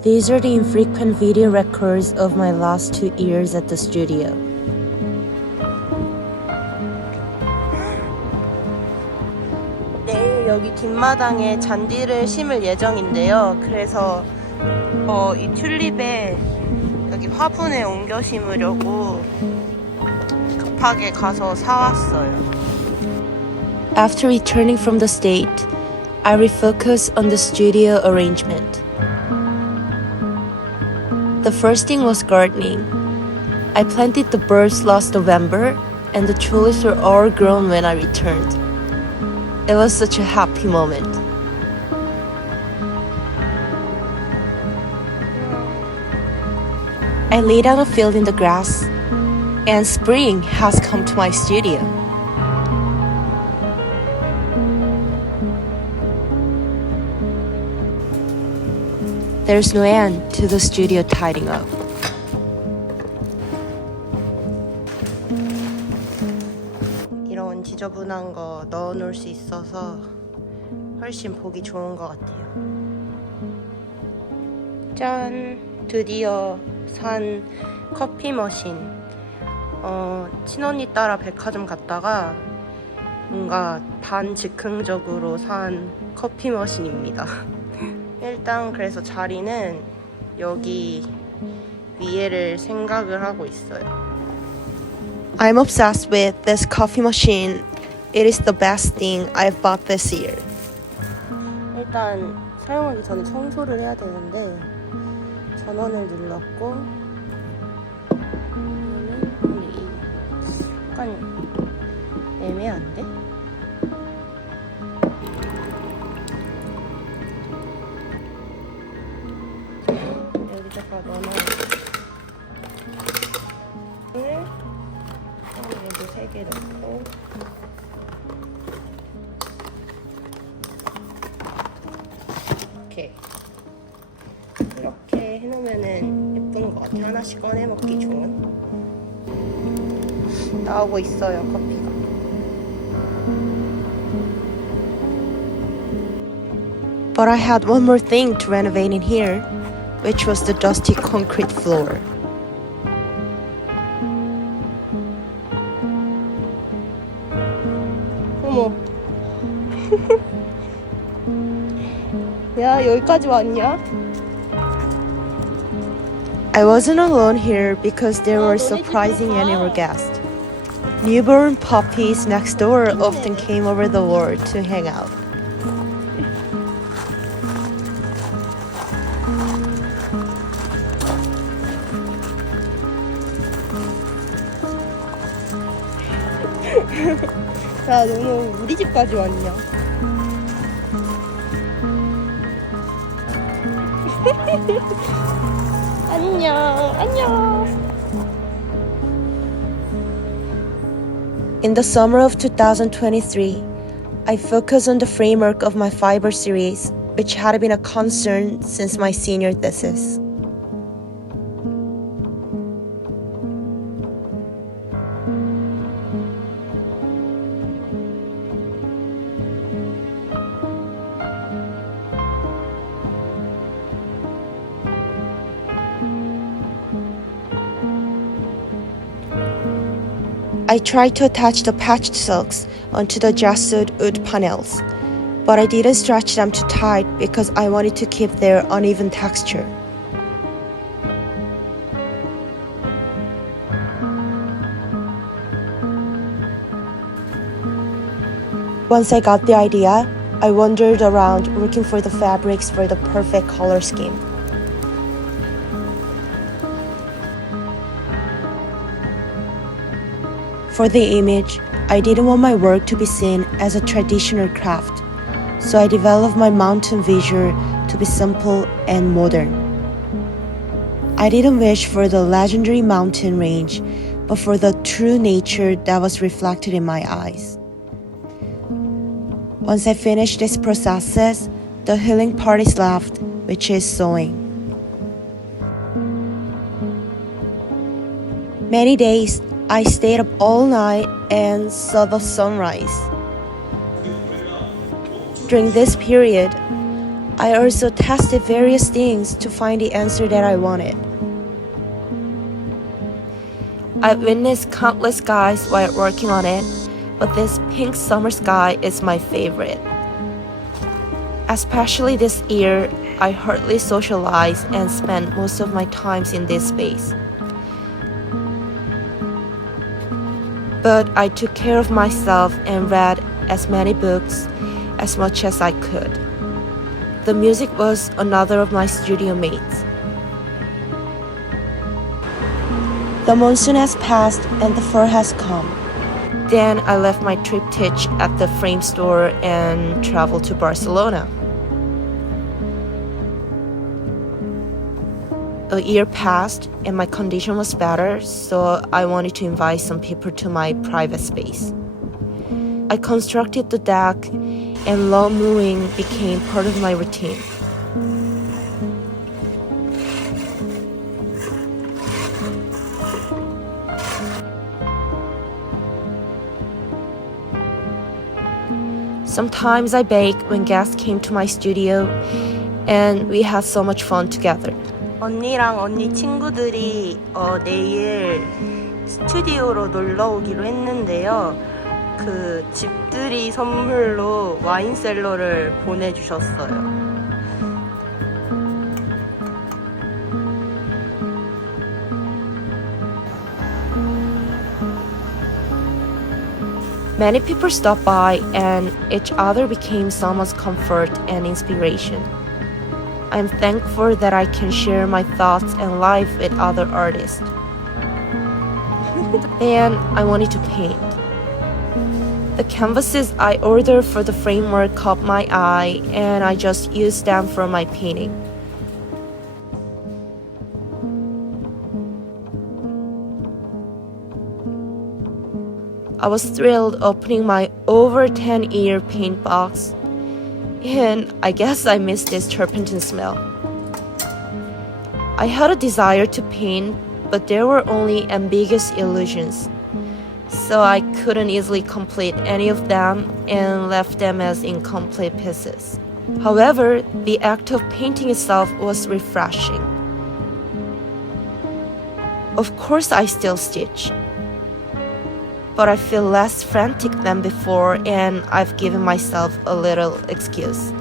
These are the infrequent video records of my last 2 years at the studio. 내일 여기 뒷마당에 잔디를 심을 예정인데요. 그래서 이 튤립에 여기 화분에 옮겨 심으려고 급하게 가서 사왔어요. After returning from the state, I refocused on the studio arrangement. The first thing was gardening. I planted the birds last November, and the tulips were all grown when I returned. It was such a happy moment. I lay down a field in the grass, and spring has come to my studio. There's no end to the studio tidying up. 이런 지저분한 거 넣어놓을 수 있어서 훨씬 보기 좋은 것 같아요. 짠! 드디어 산 커피 머신. 친언니 따라 백화점 갔다가 뭔가 반즉흥적으로 산 커피 머신입니다. 일단 그래서 자리는 여기 위에를 생각을 하고 있어요. I'm obsessed with this coffee machine. It is the best thing I've bought this year. 일단 사용하기 전에 청소를 해야 되는데 전원을 눌렀고 약간 애매한데? 여기다가 넣어놔야지. 얘도 3개 넣고 이렇게 해놓으면은 예쁜 것 같아. 하나씩 꺼내 먹기 좋은. 나오고 있어요, 커피가. But I had one more thing to renovate in here, which was the dusty concrete floor. 어머. 야, 여기까지 왔냐? I wasn't alone here because there were surprising animal guests. Newborn puppies next door often came over the wall to hang out. 야, 너는 우리 집까지 왔냐? 안녕, 안녕. In the summer of 2023, I focused on the framework of my fiber series, which had been a concern since my senior thesis. I tried to attach the patched silks onto the gessoed wood panels, but I didn't stretch them too tight because I wanted to keep their uneven texture. Once I got the idea, I wandered around looking for the fabrics for the perfect color scheme. For the image, I didn't want my work to be seen as a traditional craft, so I developed my mountain visual to be simple and modern. I didn't wish for the legendary mountain range, but for the true nature that was reflected in my eyes. Once I finished this process, the healing part is left, which is sewing. Many days, I stayed up all night and saw the sunrise. During this period, I also tested various things to find the answer that I wanted. I've witnessed countless skies while working on it, but this pink summer sky is my favorite. Especially this year, I hardly socialize and spend most of my times in this space. But I took care of myself and read as many books as much as I could. The music was another of my studio mates. The monsoon has passed and the fall has come. Then I left my triptych at the frame store and traveled to Barcelona. A year passed and my condition was better, so I wanted to invite some people to my private space. I constructed the deck and lawn mowing became part of my routine. Sometimes I baked when guests came to my studio, and we had so much fun together. 언니랑 언니 친구들이 내일 스튜디오로 놀러 오기로 했는데요. 그 집들이 선물로 와인셀러를 보내주셨어요. Many people stopped by, and each other became someone's comfort and inspiration. I'm thankful that I can share my thoughts and life with other artists. And I wanted to paint. The canvases I ordered for the framework caught my eye, and I just used them for my painting. I was thrilled opening my over 10-year paint box, and I guess I missed this turpentine smell. I had a desire to paint, but there were only ambiguous illusions, so I couldn't easily complete any of them and left them as incomplete pieces. However, the act of painting itself was refreshing. Of course, I still stitch, but I feel less frantic than before, and I've given myself a little excuse.